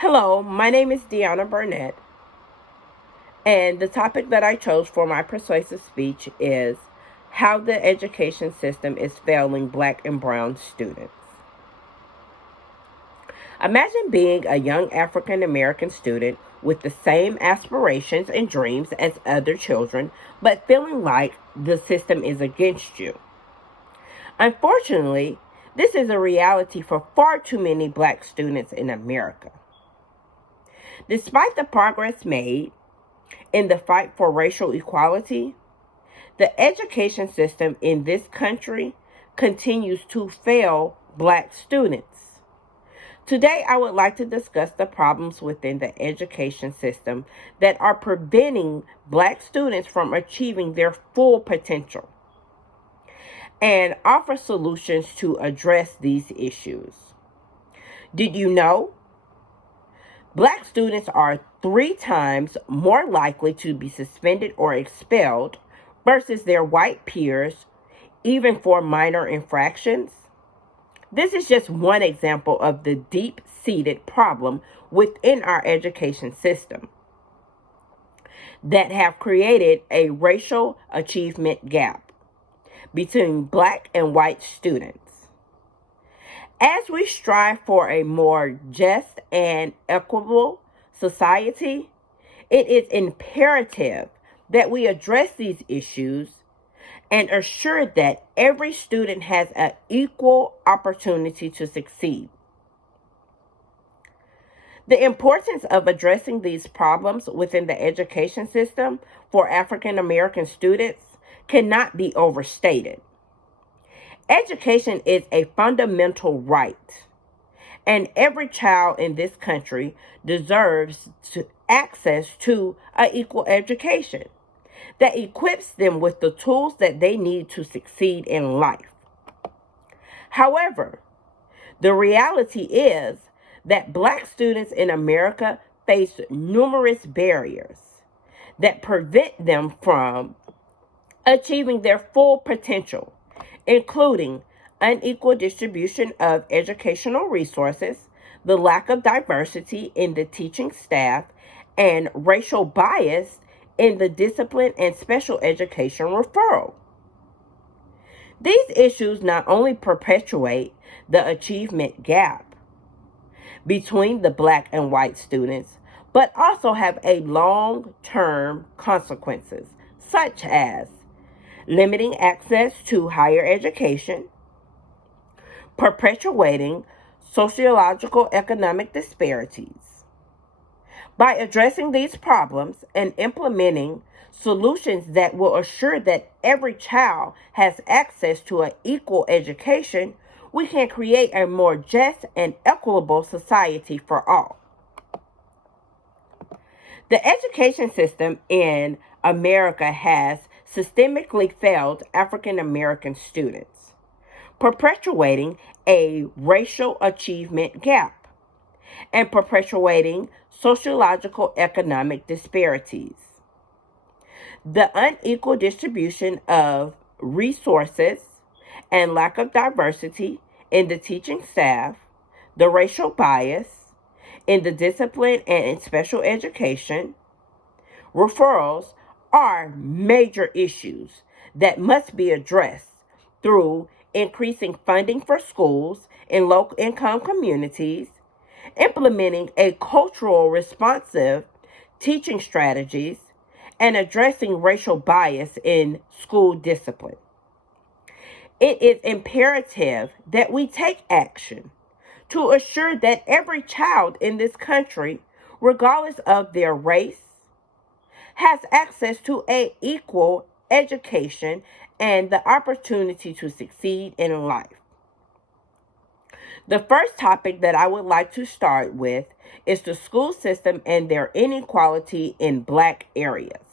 Hello, my name is Deanna Burnett, and the topic that I chose for my persuasive speech is how the education system is failing Black and Brown students. Imagine being a young African American student with the same aspirations and dreams as other children, but feeling like the system is against you. Unfortunately, this is a reality for far too many Black students in America. Despite the progress made in the fight for racial equality, the education system in this country continues to fail Black students. Today, I would like to discuss the problems within the education system that are preventing Black students from achieving their full potential and offer solutions to address these issues. Did you know Black students are 3 times more likely to be suspended or expelled versus their white peers, even for minor infractions? This is just one example of the deep-seated problem within our education system that have created a racial achievement gap between Black and white students. As we strive for a more just and equitable society, it is imperative that we address these issues and assure that every student has an equal opportunity to succeed. The importance of addressing these problems within the education system for African American students cannot be overstated. Education is a fundamental right, and every child in this country deserves access to an equal education that equips them with the tools that they need to succeed in life. However, the reality is that Black students in America face numerous barriers that prevent them from achieving their full potential, including unequal distribution of educational resources, the lack of diversity in the teaching staff, and racial bias in the discipline and special education referral. These issues not only perpetuate the achievement gap between the Black and white students, but also have a long-term consequences, such as limiting access to higher education, perpetuating sociological economic disparities. By addressing these problems and implementing solutions that will assure that every child has access to an equal education, we can create a more just and equitable society for all. The education system in America has systemically failed African American students, perpetuating a racial achievement gap and perpetuating sociological economic disparities. The unequal distribution of resources and lack of diversity in the teaching staff, the racial bias in the discipline and in special education, referrals are major issues that must be addressed through increasing funding for schools in low-income communities, implementing a cultural responsive teaching strategies, and addressing racial bias in school discipline. It is imperative that we take action to assure that every child in this country, regardless of their race, has access to an equal education and the opportunity to succeed in life. The first topic that I would like to start with is the school system and their inequality in Black areas.